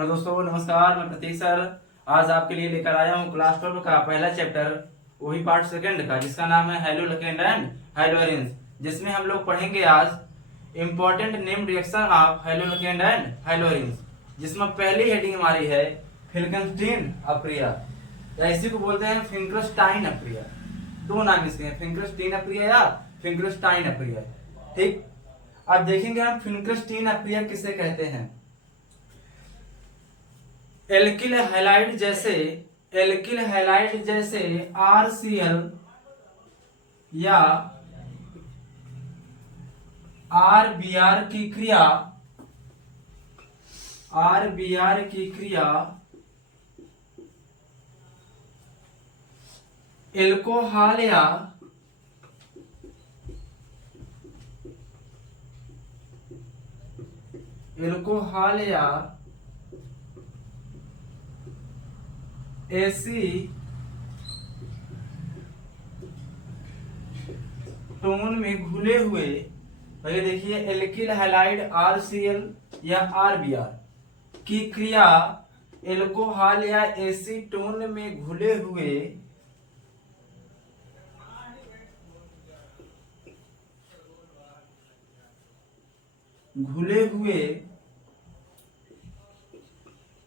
Hello दोस्तों, नमस्कार। मैं प्रतीक सर आज आपके लिए लेकर आया हूँ क्लास 12 का पहला चैप्टर, वही पार्ट सेकंड का, जिसका नाम है हैलोलैकेंड एंड हैलोअरेंस, जिसमें हम लोग पढ़ेंगे आज important name reaction of haloalkanes and haloarenes, जिसमें पहली हेडिंग हमारी है फिंकलस्टीन अप्रिया, या इसी को बोलते हैं फिंकलस्टाइन अप्रिया। दो नाम इसके हैं, फिंकलस्टीन अप्रिया या फिंकलस्टाइन अप्रिया। ठीक, अब देखेंगे हम फिंकलस्टीन अप्रिया किसे कहते हैं। एल्किल हैलाइड जैसे RCl या RBr की क्रिया एल्कोहल या एसीटोन में घुले हुए, भैया देखिए, एल्किल हैलाइड RCl या RBr की क्रिया एल्कोहल या एसीटोन में घुले हुए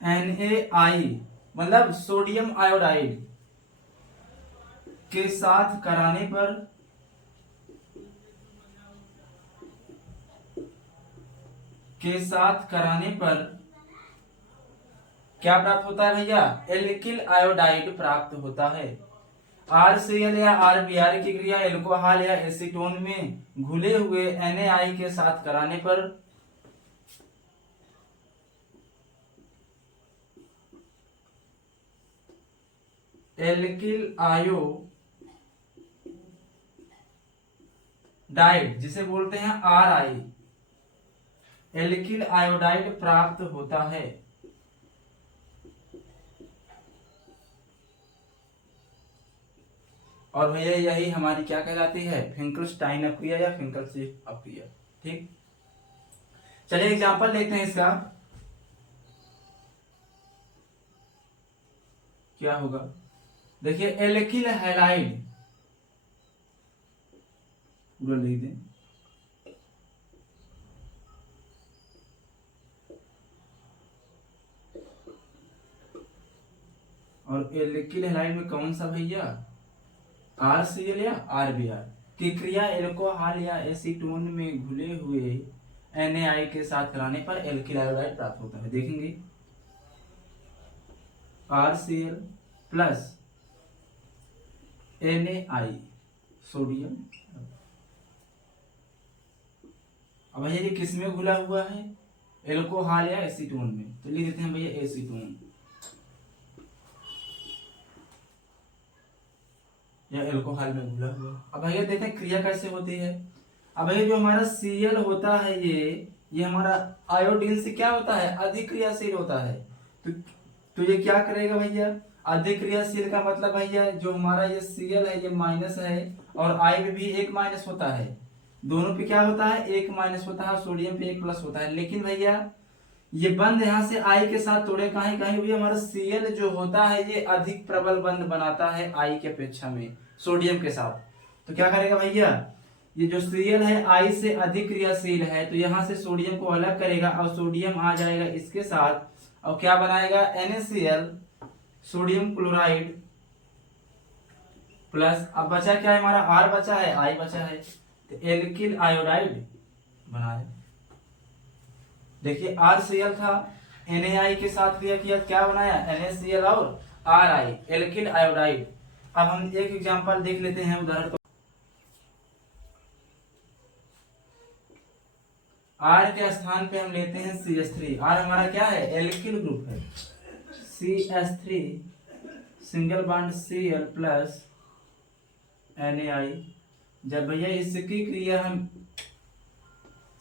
NaI मतलब सोडियम आयोडाइड के साथ कराने पर क्या प्राप्त होता है भैया? एल्किल आयोडाइड प्राप्त होता है। RCl या RBr की क्रिया एल्कोहल या एसीटोन में घुले हुए NaI के साथ कराने पर एल्किल आयोडाइड, जिसे बोलते हैं RI, एल्किल आयोडाइड प्राप्त होता है। और भैया यही हमारी क्या कहलाती है? फिंकलस्टाइन अप्रिया या फिंकलस्टीन अप्रिया। ठीक, चलिए एग्जांपल देखते हैं इसका क्या होगा। देखिए, एल्किल हैलाइड पूरा लिख दें, और एल्किल हैलाइड में कौन सा भैया? RCl या RBr की क्रिया एल्कोहल या एसीटोन में घुले हुए NaI के साथ कराने पर एल्किल आयोडाइड प्राप्त होता है। देखेंगे, RCl प्लस NaI सोडियम। अब भैया ये किस में घुला हुआ है? एल्कोहल या एसीटोन में, तो लिख देते हैं भैया एसीटोन या एल्कोहल में घुला हुआ। अब भैया देखते हैं क्रिया कैसे होती है। अब भैया जो हमारा Cl होता है, ये हमारा आयोडीन से क्या होता है? अधिक क्रियाशील होता है। तो ये क्या करेगा भैया? अधिक क्रियाशील का मतलब भैया जो हमारा ये Cl है ये माइनस है, और I में भी एक माइनस होता है। दोनों पे क्या होता है? एक माइनस होता है, सोडियम पे एक प्लस होता है। लेकिन भैया ये बंध यहाँ से I के साथ तोड़े कहीं कहीं भी हमारा Cl जो होता है ये अधिक प्रबल बंध बनाता है I के अपेक्षा में सोडियम के साथ। तो क्या करेगा भैया? ये जो Cl है I से अधिक क्रियाशील है, तो यहाँ से सोडियम को अलग करेगा और सोडियम आ जाएगा इसके साथ, और क्या बनाएगा? NaCl सोडियम क्लोराइड प्लस, अब बचा क्या है हमारा? R बचा है, I बचा है, तो एल्किल आयोडाइड बना है। देखिए, RCl था, NaI के साथ क्रिया किया, क्या बनाया? NaCl और RI, एल्किल आयोडाइड। अब हम एक एग्जांपल देख लेते हैं, उदाहरण तो R के स्थान पे हम लेते हैं CH3। R हमारा क्या है? एल्किल ग्रुप है। CH3 single bond Cl plus NaI। जब भैया इसकी क्रिया हम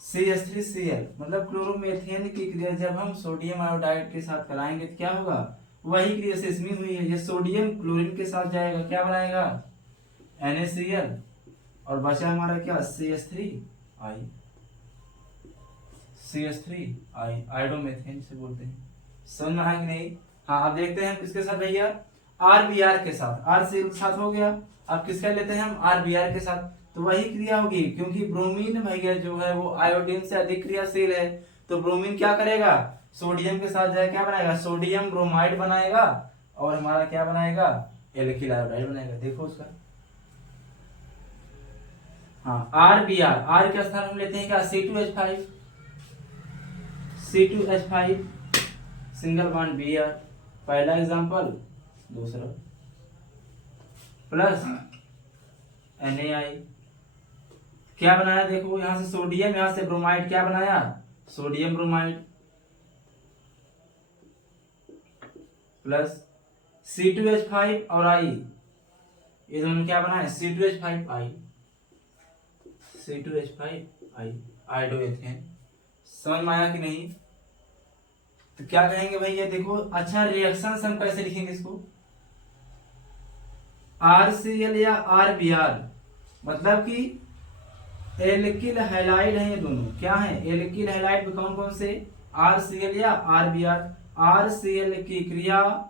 CH3Cl मतलब क्लोरोमेथेन की क्रिया जब हम सोडियम आयोडाइड के साथ कराएंगे तो क्या होगा? वही क्रिया से इसमें हुई है, ये सोडियम क्लोरीन के साथ जाएगा, क्या बनाएगा? NaCl, और बचा हमारा क्या? CH3I आयोडोमेथेन से बोलते हैं। समझ में आया कि नहीं? हाँ, अब देखते हैं किसके साथ भैया, RBr के साथ, RCl के साथ हो गया। अब किसका लेते हैं हम, RBr के साथ, तो वही क्रिया होगी, क्योंकि ब्रोमीन भैया जो है वो आयोडीन से अधिक क्रियाशील है। तो ब्रोमीन क्या करेगा, सोडियम के साथ जाए क्या बनाएगा, सोडियम ब्रोमाइड बनाएगा, और हमारा क्या बनाएगा, एल्किल आयोडाइड बनाएगा। देखो उसका, हाँ RBr, आर के स्थान हम लेते हैं क्या, C2H5, C2H5 single bond Br, पहला एग्जांपल। दूसरा प्लस NaI, क्या बनाया देखो, यहां से सोडियम, यहां से ब्रोमाइड, क्या बनाया, सोडियम ब्रोमाइड, प्लस C2H5 और I, ये दोनों क्या बनाए, C2H5I, C2H5I, आयोडोएथेन। समझ में आया कि नहीं? तो क्या कहेंगे भैया देखो, अच्छा रिएक्शन हम कैसे लिखेंगे इसको, RCl या RBr, मतलब कि एल्किल हैलाइड है, ये दोनों क्या है, एल्किल हैलाइड कौन कौन से, RCl या RBr। RCl की क्रिया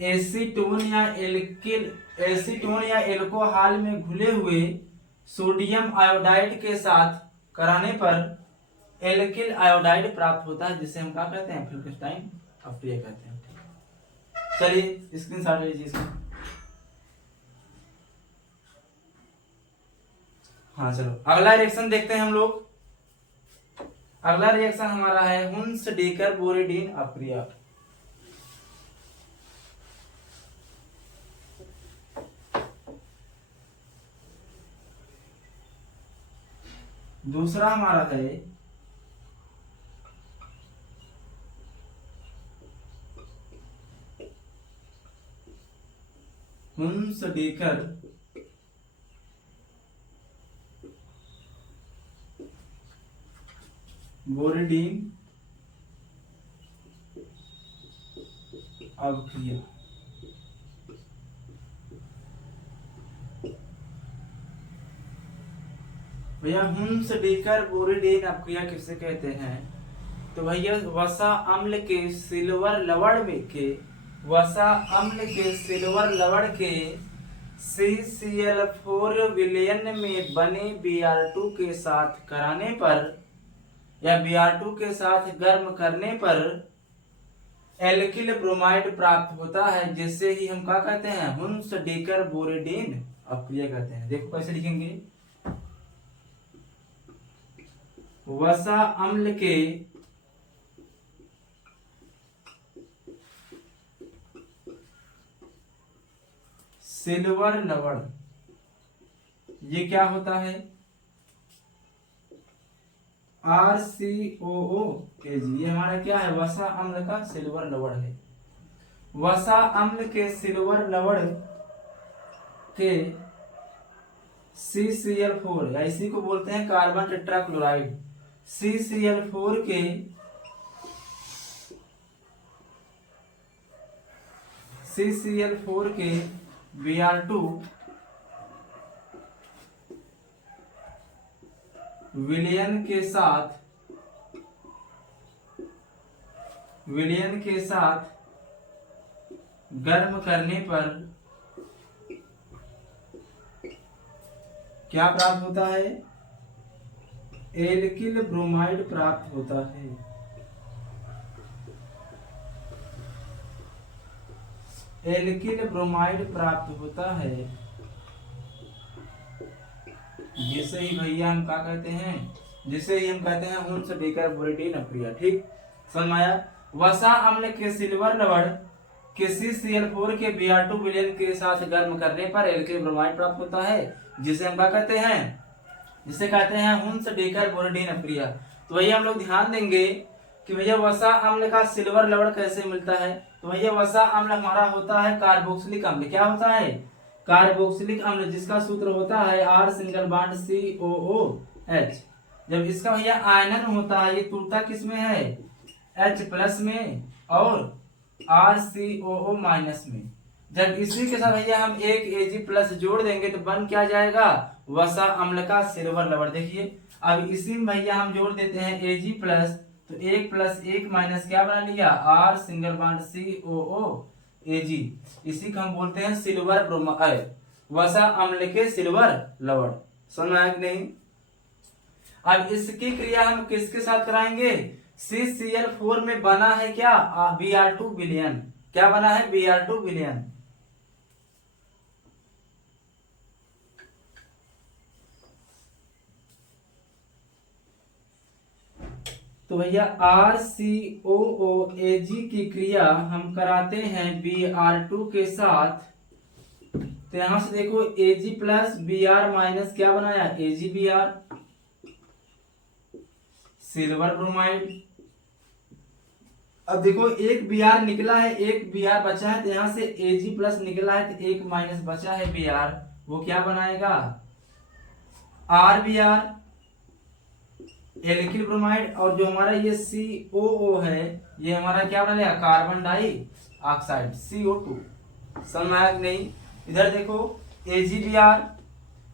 एसीटोन या एल्किल, एसीटोन या एल्कोहल में घुले हुए सोडियम आयोडाइड के साथ कराने पर एल्किल आयोडाइड प्राप्त होता है, जिसे हम क्या कहते हैं, फिल्केस्टाइन अपक्रिया कहते हैं। चलिए स्क्रीनशॉट लीजिए इसका। हाँ चलो अगला रिएक्शन देखते हैं हम लोग। अगला रिएक्शन हमारा है हुन्स-डीकर बोरेडीन अपक्रिया। दूसरा हमारा है हुन्स-डीकर बोरेडीन अपक्रिया। भैया हुन्स-डीकर बोरेडीन अपक्रिया किसे कहते हैं, तो भैया वसा अम्ल के सिल्वर लवण में के, वसा अम्ल के सिल्वर लवण के CCl4 विलयन में बने Br2 के साथ कराने पर या Br2 के साथ गर्म करने पर एल्किल ब्रोमाइड प्राप्त होता है, जिससे ही हम क्या कहते हैं, हुन्स-डीकर बोरेडीन अपक्रिया कहते हैं। देखो कैसे लिखेंगे, वसा अम्ल के सिल्वर लवण, ये क्या होता है, RCOOAG, ये हमारा क्या है, वसा अम्ल का सिल्वर लवण है। वसा अम्ल के सिल्वर लवण के CCl4, या इसी को बोलते हैं कार्बन टेट्राक्लोराइड, CCl4 के Br2 विलयन के साथ गर्म करने पर क्या प्राप्त होता है, एल्किल ब्रोमाइड प्राप्त होता है। एल्किल ब्रोमाइड प्राप्त होता है, जिसे ही भैया हम क्या कहते हैं, जिसे ही हम कहते हैं हुन्स-डीकर बोरेडीन अपक्रिया। ठीक समझ में आया? वसा अम्ल के सिल्वर लवण के CCl4 के Br2 विलयन के साथ गर्म करने पर एल्किल ब्रोमाइड प्राप्त होता है, जिसे हम क्या कहते हैं, जिसे कहते हैं हुन्स-डीकर बोरेडीन अपक्रिया। तो भैया हम लोग ध्यान देंगे कि भैया वसा अम्ल का सिल्वर लवण कैसे मिलता है, तो भैया वसा अम्ल हमारा होता है कार्बोक्सिलिक अम्ल। क्या होता है, कार्बोक्सिलिक अम्ल, जिसका सूत्र होता है R सिंगल बॉन्ड COOH। जब इसका भैया आयनन होता है, ये टूटता किस में है, H+ में और RCOO- में। जब इसी के साथ भैया हम एक Ag+ जोड़ देंगे तो बन क्या जाएगा, वसा अम्ल का सिल्वर लवण। देखिए अब इसी में भैया हम जोड़ देते हैं Ag+ तो 1 प्लस 1 माइनस क्या बना लिया, R single bond COO, Ag। इसी को हम बोलते हैं सिल्वर ब्रोमाइड, वसा अम्ल के सिल्वर लवण। समझ में आया कि नहीं? अब इसकी क्रिया हम किसके साथ कराएंगे, CCl4 में बना है क्या, Br2 विलयन। क्या बना है, Br2 विलयन। तो भैया RCOOAg की क्रिया हम कराते हैं Br2 के साथ। तो यहां से देखो Ag प्लस Br माइनस क्या बनाया, AgBr, सिल्वर ब्रोमाइड। अब देखो एक Br निकला है, एक Br बचा है, तो यहां से Ag प्लस निकला है, तो एक माइनस बचा है Br, वो क्या बनाएगा, RBr, एल्किल ब्रोमाइड। और जो हमारा ये COO है, ये हमारा क्या बना लिया, कार्बन डाई ऑक्साइड, CO2। समझ में आया कि नहीं? इधर देखो AgBr,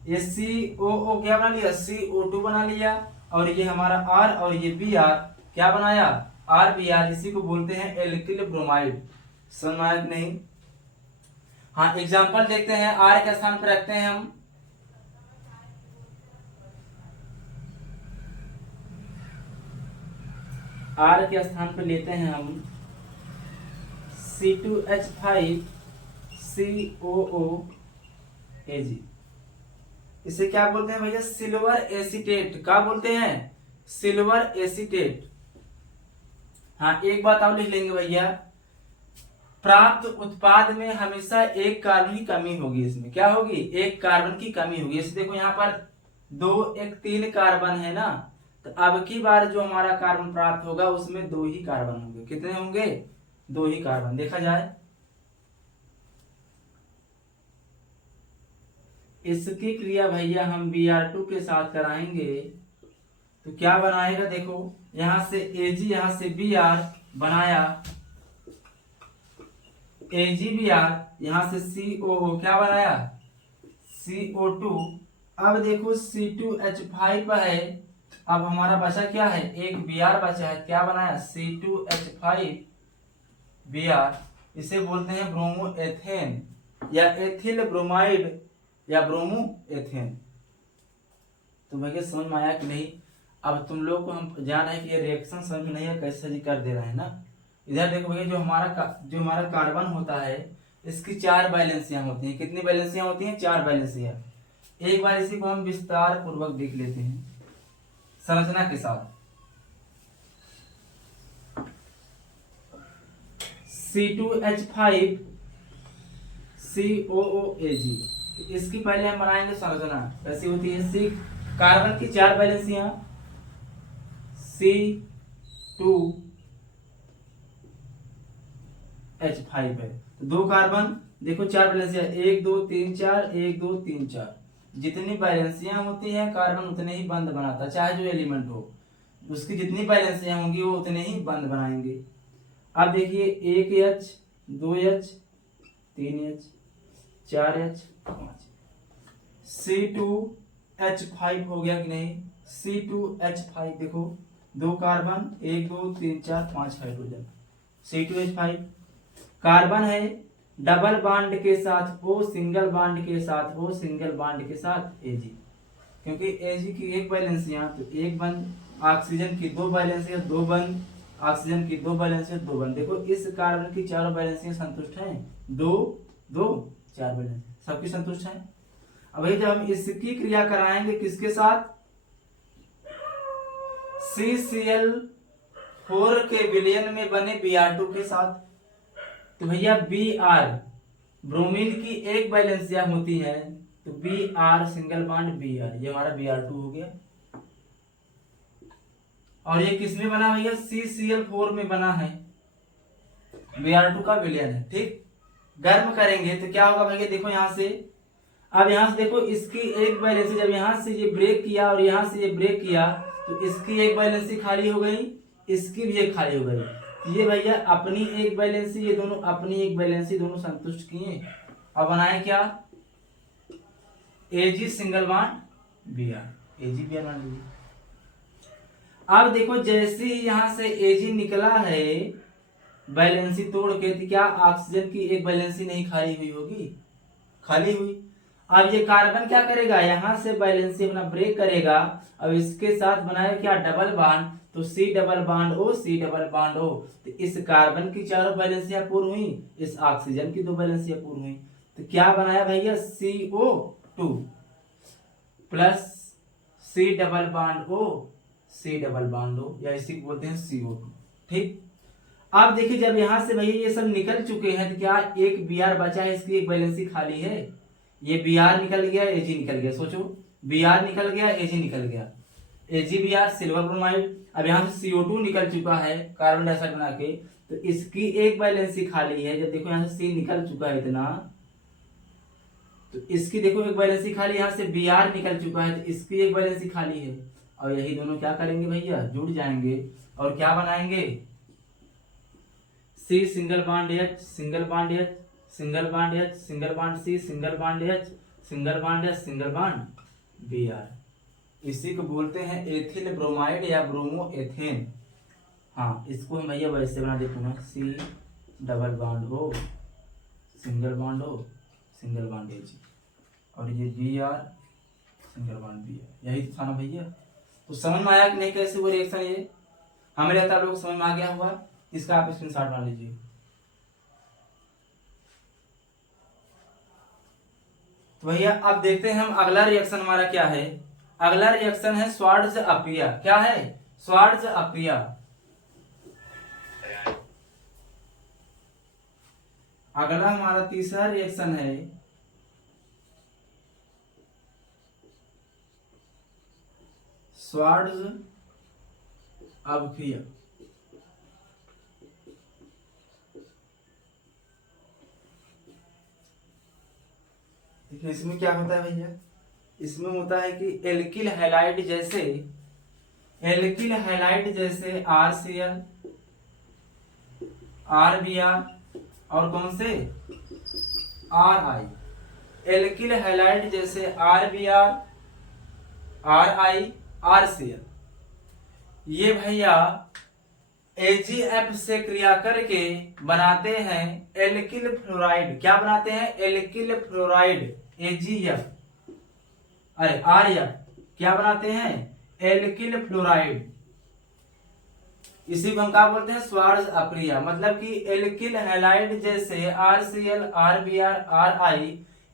ये COO क्या बना लिया, CO2 बना लिया, और ये हमारा R और ये Br क्या बनाया, RBr। इसी को बोलते हैं एल्किल ब्रोमाइड। समझ में आया कि नहीं? हाँ, एग्जाम्पल देखते हैं। R के स्थान पर रखते हैं हम R के स्थान पर लेते हैं हम C2H5COOAg। इसे क्या बोलते हैं भैया, सिल्वर एसीटेट। क्या बोलते हैं, सिल्वर एसीटेट। हाँ, एक बात और लिख लेंगे भैया, प्राप्त उत्पाद में हमेशा एक कार्बन की कमी होगी। इसमें क्या होगी, एक कार्बन की कमी होगी। इसे देखो यहाँ पर 2 1 3 कार्बन है ना, तो अब की बार जो हमारा कार्बन प्राप्त होगा उसमें 2 ही कार्बन होंगे। कितने होंगे, 2 ही कार्बन। देखा जाए इसकी क्रिया भैया हम Br2 के साथ कराएंगे, तो क्या बनाएगा, देखो यहां से Ag, यहां से Br बनाया, AgBr, यहां से COO क्या बनाया, CO2। अब देखो C2H5 है, अब हमारा बचा क्या है, एक Br बचा है, क्या बनाया, C2H5Br। इसे बोलते हैं ब्रोमो एथेन या एथिल ब्रोमाइड या ब्रोमो एथेन। तो भैया समझ में आया कि नहीं? अब तुम लोग को हम जान रहे हैं कि ये रिएक्शन समझ में नहीं है, कैसे जी कर दे रहे हैं ना। इधर देखो भैया, जो हमारा कार्बन होता है, इसकी 4 वैलेंसियां होती हैं। कितनी वैलेंसियां होती हैं, 4 वैलेंसियां। एक बार इसी को हम विस्तार पूर्वक देख लेते हैं संरचना के साथ। C2H5COOAg, इसकी पहले हम बनाएंगे संरचना। कैसी होती है, सी कार्बन की 4 वैलेंसियां, C2H5 है, तो 2 कार्बन, देखो 4 वैलेंसियां, 1 2 3 4, 1 2 3 4। जितनी वैलेंसियां होती हैं कार्बन उतने ही बंद बनाता है, चाहे जो एलिमेंट हो, उसकी जितनी वैलेंसियां होंगी वो उतने ही बंद बनाएंगे। अब देखिए 1H 2H 3H 4H 5, C2H5 हो गया कि नहीं, C2H5 देखो 2 कार्बन, 1 2 3 4 5 हाइड्रोजन, C2H5। कार्बन है डबल बॉन्ड के साथ O, सिंगल बॉन्ड के साथ O, सिंगल बॉन्ड के साथ Ag। क्योंकि Ag की 1 वैलेंसियां, तो 1 बंद, ऑक्सीजन की 2 वैलेंसियां 2 बंद, ऑक्सीजन की 2 वैलेंसियां 2 बंद। देखो इस कार्बन की 4 वैलेंसियां संतुष्ट हैं, 2 2 4 वैलेंसियां सबकी संतुष्ट हैं। अब जब हम इसकी क्रिया कराएंगे किसके साथ, CCl4 के विलयन में बने Br2 के साथ। तो भैया Br ब्रोमीन की 1 वैलेंसिया होती है, तो Br सिंगल बॉन्ड Br, ये हमारा Br2 हो गया। और ये किसमें बना भैया, CCl4 में बना है, Br2 का विलयन है। ठीक, गर्म करेंगे तो क्या होगा भैया, देखो यहां से, अब यहां से देखो इसकी 1 वैलेंसी, जब यहां से ये ब्रेक किया और यहां से ये ब्रेक किया, तो इसकी 1 वैलेंसी खाली हो गई, इसकी भी 1 खाली हो गई। ये भैया अपनी 1 वैलेंसी, ये दोनों अपनी 1 वैलेंसी दोनों संतुष्ट किए। अब बनाए क्या, Ag single bond Br, AgBr मान लीजिए। अब देखो जैसे ही यहाँ से Ag निकला है वैलेंसी तोड़ के, तो क्या ऑक्सीजन की एक वैलेंसी नहीं खाली हुई होगी? खाली हुई। अब ये कार्बन क्या करेगा, यहाँ से वैलेंसी अपना ब्रेक करेगा, अब इसके साथ बनाएगा क्या, डबल बॉन्ड, तो C double bond O, C double bond O। तो इस कार्बन की 4 वैलेंसियां पूर्ण हुई, इस ऑक्सीजन की 2 वैलेंसियां पूर्ण हुई, तो क्या बनाया भैया, CO2 plus C double bond O, C double bond O, या इसी को बोलते हैं CO2। ठीक। अब देखिए जब यहाँ से भैया ये सब निकल चुके हैं, तो क्या एक Br बचा है, इसकी एक वैलेंसी खाली है, ये Br निकल गया, Ag निकल गया। सोचो, Br निकल गया, Ag निकल गया, AgBr सिल्वर ब्रोमाइड। अब यहाँ से CO2 निकल चुका है कार्बन डाइऑक्साइड बना के, तो इसकी एक वैलेंसी खाली है। जब देखो यहाँ से C निकल चुका है इतना, तो इसकी देखो एक वैलेंसी खाली, यहाँ से Br निकल चुका है, तो इसकी एक वैलेंसी खाली है। और यही दोनों क्या करेंगे भैया, जुड़ जाएंगे और क्या बनाएंगे, C single bond H, single bond H, single bond H, single bond C, single bond H, single bond H, single bond Br। इसी को बोलते हैं एथिल ब्रोमाइड या ब्रोमो एथेन। हाँ, इसको हम भैया वैसे बना देते हैं, C double bond O, single bond O, single bond H, और ये Br सिंगल बॉन्ड Br। यही तो था ना भैया। तो समझ में आया कि नहीं कैसे वो रिएक्शन, ये हमें रहता है, लोग समझ में आ गया हुआ, इसका आप स्क्रीनशॉट बना लीजिए। तो भैया अब देखते हैं हम अगला रिएक्शन हमारा क्या है। अगला रिएक्शन है स्वार्ट्ज अप्रिया। क्या है, स्वार्ट्ज अप्रिया। अगला हमारा तीसरा रिएक्शन है स्वार्ट्ज अप्रिया। इसमें क्या होता है भैया, इसमें होता है कि एल्किल हैलाइड जैसे, एल्किल हैलाइड जैसे RCl, RBr और कौन से RI, एल्किल हैलाइड जैसे RBr, RI, RCl, ये भैया AgF से क्रिया करके बनाते हैं एल्किल फ्लोराइड। क्या बनाते हैं, एल्किल फ्लोराइड, AgF, अरे RF, क्या बनाते हैं, एल्किल फ्लोराइड। इसी को हम क्या बोलते हैं, स्वार्ट्ज अप्रिया। मतलब कि एल्किल हैलाइड जैसे RCl, RBr, RI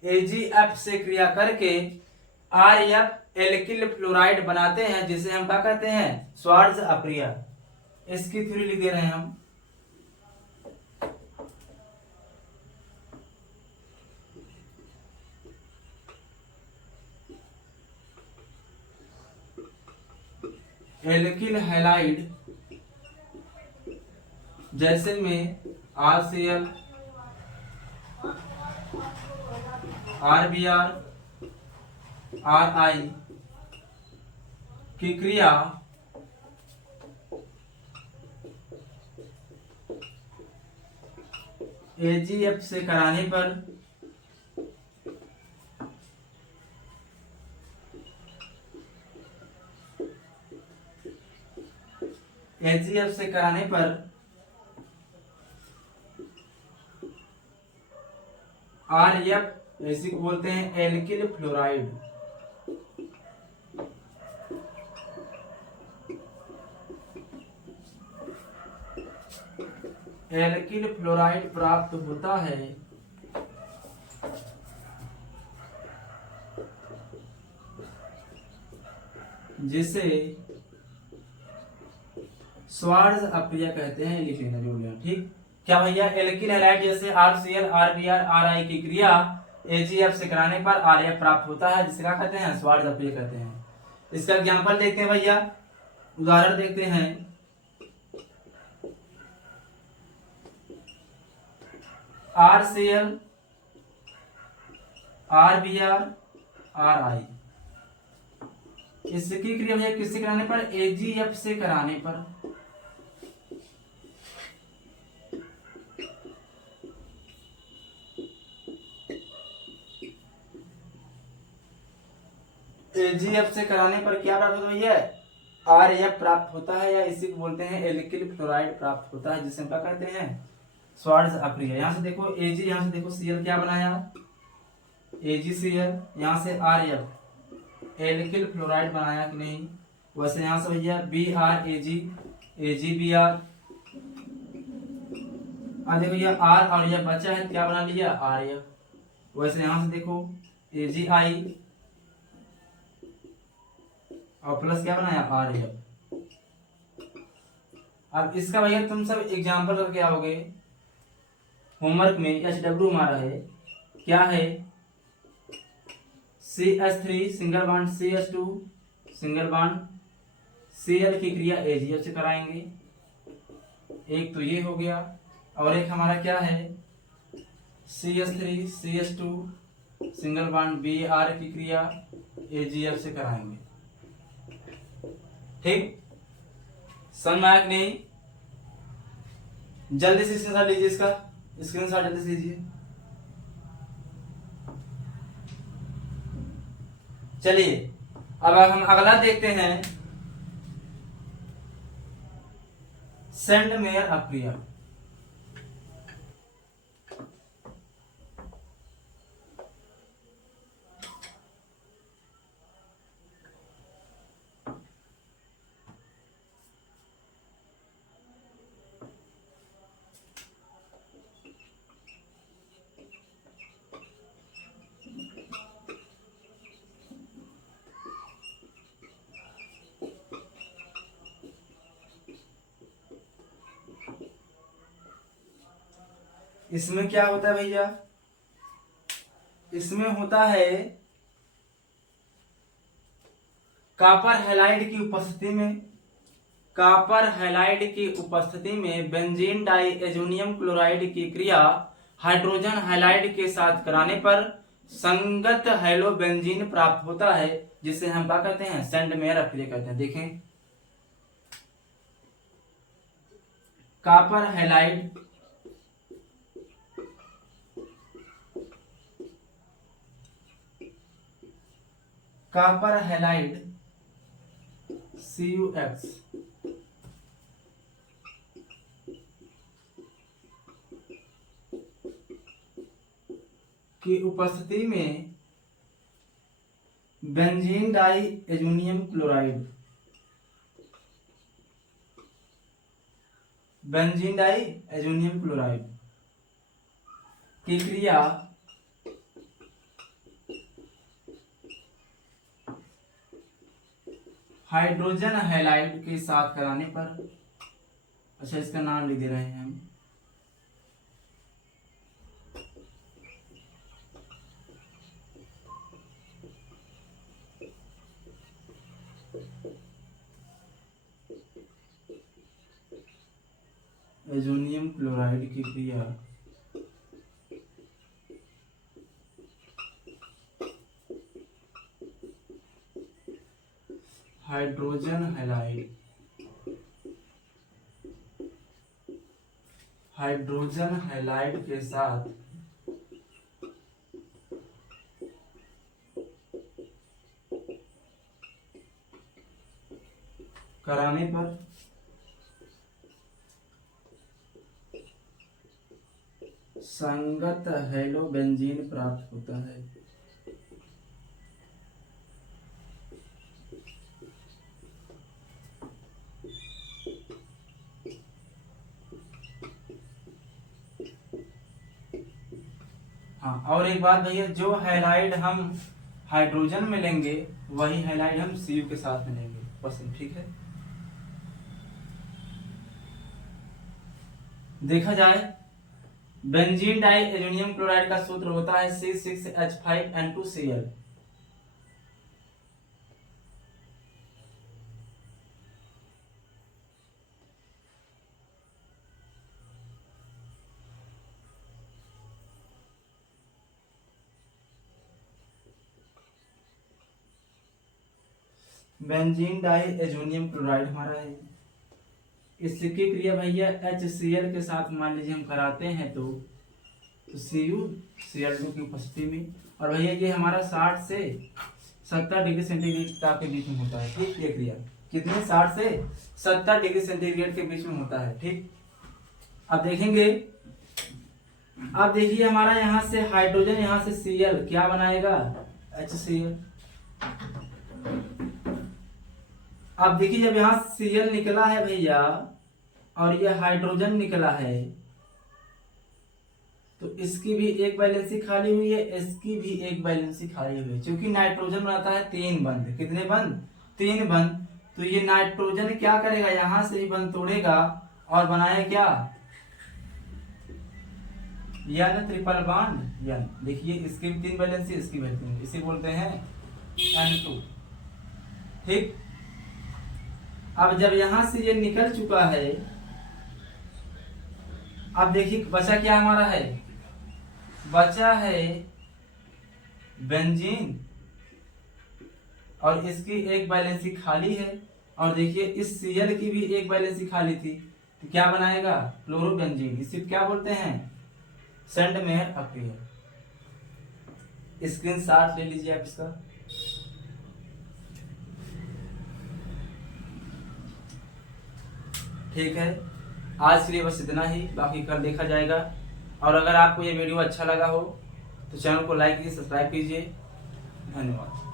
AgF से क्रिया करके RF एल्किल फ्लोराइड बनाते हैं, जिसे हम क्या कहते हैं, स्वार्ट्ज अप्रिया। इसकी थ्योरी लिख दे रहे हैं हम। एल्किल हैलाइड जैसे में RCl, RBr, RI की क्रिया AgF से कराने पर AgF से कराने पर RF, इसी को बोलते हैं एल्किल फ्लोराइड। एल्किल फ्लोराइड प्राप्त होता है जिसे स्वार्ट्ज अप्रिया कहते हैं, लिख लेना जोड़ लेना। ठीक। क्या भैया, एल्किल हैलाइड जैसे RCl, RBr, RI की क्रिया AgF से कराने पर RF प्राप्त होता है, जिसे क्या कहते हैं, स्वार्ट्ज अप्रिया कहते हैं। इसका एग्जांपल देखते हैं भैया, उदाहरण देखते हैं। RCl, RBr, RI, इसकी क्रिया भैया किससे कराने पर, AgF से कराने पर। AgF से कराने पर क्या प्राप्त होता है भैया, आरएफ प्राप्त होता है, या इसी को बोलते हैं एल्किल फ्लोराइड प्राप्त होता है, जिसे हम क्या कहते हैं, स्वार्ज अक्रिया। यहाँ से देखो एजी, यहाँ से देखो सीएल क्या बनाया, AgCl, यहाँ से आरएफ एल्किल फ्लोराइड बनाया कि नहीं। वैसे यहाँ से भैया BrAg, AgBr, देखो ये आर और ये बचा है, क्या बना लिया, आरएफ। वैसे यहाँ से देखो AgI और प्लस क्या बनाया, आरएफ। अब इसका भैया तुम सब एग्जाम्पल करके आओगे होमवर्क में। HW हमारा है, क्या है, CH3 single bond CH2 single bond Cl की क्रिया AgF से कराएंगे। एक तो ये हो गया, और एक हमारा क्या है, CH3 CH2 single bond Br की क्रिया AgF से कराएंगे। ठीक, समझ में आया कि नहीं। जल्दी से स्क्रीनशॉट लीजिए, इसका स्क्रीनशॉट जल्दी से लीजिए। चलिए अब हम अगला देखते हैं, सेंट मेयर अक्रिया। इसमें क्या होता है भैया, इसमें होता है कॉपर हैलाइड की उपस्थिति में, कॉपर हैलाइड की उपस्थिति में बेंजीन डाइएजोनियम क्लोराइड की क्रिया हाइड्रोजन हैलाइड के साथ कराने पर संगत हेलोबेंजीन प्राप्त होता है, जिसे हम क्या कहते हैं, सेंट मेयर अक्रिया कहते हैं। देखें, copper halide copper halide CuX की उपस्थिति में benzene diazonium chloride, benzene diazonium chloride की क्रिया हाइड्रोजन हैलाइड के साथ कराने पर, अच्छा इसका नाम लिख दे रहे हैं हम, एजोनियम क्लोराइड की क्रिया हाइड्रोजन हैलाइड, हाइड्रोजन हैलाइड के साथ कराने पर संगत हेलोबेंजीन प्राप्त होता है। हाँ, और एक बात भैया, जो हैलाइड हम हाइड्रोजन में लेंगे वही हैलाइड हम Cu के साथ में लेंगे पसंद, ठीक है। देखा जाए, बेंजीन डाइएजोनियम क्लोराइड का सूत्र होता है C6H5N2Cl। बेंजीन डाइएजोनियम क्लोराइड हमारा है, इसकी क्रिया भैया HCl के साथ मान लीजिए हम कराते हैं तो CuCl2 की उपस्थिति में, और भैया ये हमारा 60 से 70 डिग्री सेंटीग्रेड ताप के बीच में होता है, ठीक ये क्रिया। कितने 60 से 70 डिग्री सेंटीग्रेड के बीच में होता है। ठीक, अब देखेंगे, अब देखिए हमारा यहाँ से हाइड्रोजन, यहाँ से Cl क्या बनाएगा, HCl। अब देखिए जब यहाँ Cl निकला है भैया और ये हाइड्रोजन निकला है, तो इसकी भी एक वैलेंसी खाली हुई है, इसकी भी एक वैलेंसी खाली हुई है। क्योंकि नाइट्रोजन बनाता है 3 बंध, कितने बंध, 3 बंध। तो ये नाइट्रोजन क्या करेगा, यहां से ही बंध तोड़ेगा और बनाए क्या, N ट्रिपल बॉन्ड N। देखिए इसकी भी 3 वैलेंसी, इसकी भी 3, इसे बोलते हैं N2। ठीक, अब जब यहां से ये निकल चुका है, अब देखिए बचा क्या हमारा है, बचा है बेंजीन और इसकी एक वैलेंसी खाली है। और देखिए इस Cl की भी एक वैलेंसी खाली थी, तो क्या बनाएगा, क्लोरोबेंजीन। इसे क्या बोलते हैं, सेंडमेयर अपीयर। स्क्रीनशॉट ले लीजिए आप इसका। ठीक है, आज के लिए बस इतना ही, बाकी कल देखा जाएगा। और अगर आपको ये वीडियो अच्छा लगा हो तो चैनल को लाइक कीजिए, सब्सक्राइब कीजिए। धन्यवाद।